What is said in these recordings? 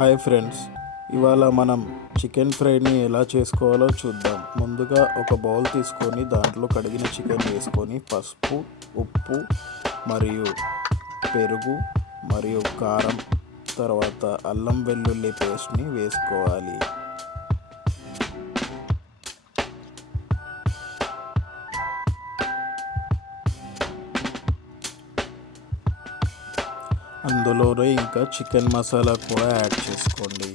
Hi friends, ఇవాళ మనం chicken ఫ్రైని ఎలా చేసుకోవాలో చూద్దాం. ముందుగా ఒక బౌల్ తీసుకొని దాంట్లో కడిగిన చికెన్ వేసుకొని పసుపు, ఉప్పు మరియు పెరుగు మరియు కారం, తర్వాత అల్లం వెల్లుల్లి పేస్ట్ని వేసుకోవాలి. అందులోనే ఇంకా చికెన్ మసాలా కూడా యాడ్ చేసుకోండి.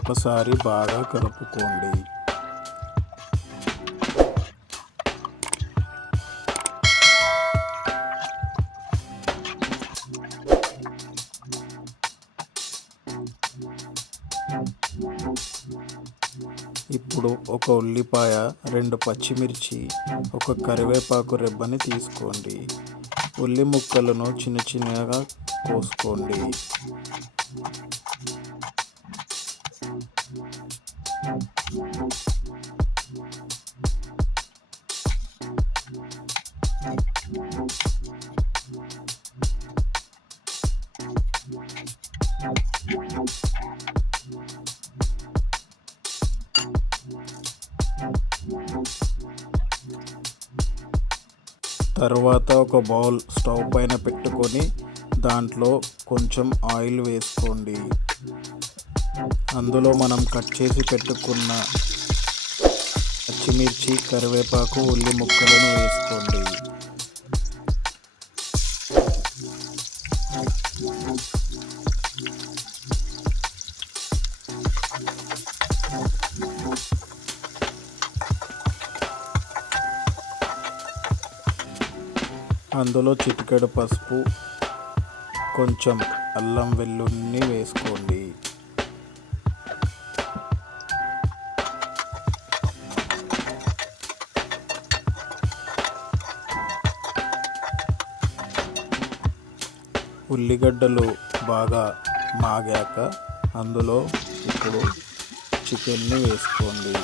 ఒకసారి బాగా కలుపుకోండి. ఇప్పుడు ఒక ఉల్లిపాయ, 2 పచ్చిమిర్చి, ఒక కరివేపాకు రెబ్బని తీసుకోండి. ఉల్లి ముక్కలను చిన్న చిన్నగా కోసుకోండి. తర్వాత ఒక బౌల్ స్టవ్ పైన పెట్టుకొని దాంట్లో కొంచెం ఆయిల్ వేసుకోండి. అందులో మనం కట్ చేసి పెట్టుకున్న పచ్చిమిర్చి, కరివేపాకు, ఉల్లి ముక్కలను వేసుకోండి. అందులో చిటికెడు పసుపు, కొంచెం అల్లం వెల్లుల్లిని వేసుకోండి. ఉల్లిగడ్డలు బాగా మాగాక అందులో ఇప్పుడు చికెన్ని వేసుకోండి.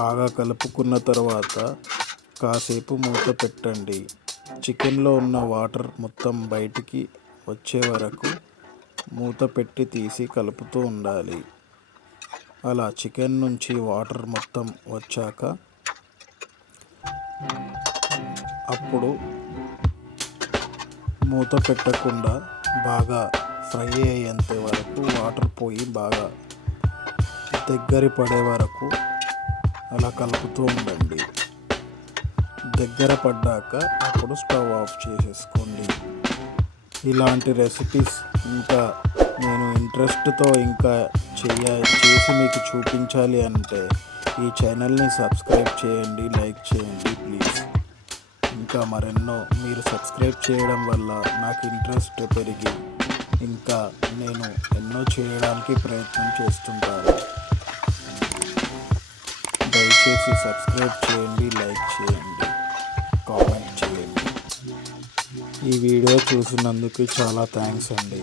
బాగా కలుపుకున్న తర్వాత కాసేపు మూత పెట్టండి. చికెన్లో ఉన్న వాటర్ మొత్తం బయటికి వచ్చే వరకు మూత పెట్టి తీసి కలుపుతూ ఉండాలి. అలా చికెన్ నుంచి వాటర్ మొత్తం వచ్చాక అప్పుడు మూత పెట్టకుండా బాగా ఫ్రై అయ్యేంత వరకు వాటర్ పోయి బాగా దగ్గర పడే వరకు అలా కలుపుతూ ఉండండి. దగ్గర పడ్డాక అప్పుడు స్టవ్ ఆఫ్ చేసేసుకోండి. ఇలాంటి రెసిపీస్ ఇంకా నేను ఇంట్రెస్ట్తో ఇంకా చేసి మీకు చూపించాలి అంటే ఈ ఛానల్ని సబ్స్క్రైబ్ చేయండి, లైక్ చేయండి ప్లీజ్. ఇంకా మరెన్నో మీరు సబ్స్క్రైబ్ చేయడం వల్ల నాకు ఇంట్రెస్ట్ పెరిగి ఇంకా నేను ఎన్నో చేయడానికి ప్రయత్నం చేస్తుంటాను. దయచేసి సబ్స్క్రైబ్ చేయండి, లైక్ చేయండి, కామెంట్ చేయండి. ఈ వీడియో చూసినందుకు చాలా థ్యాంక్స్ అండి.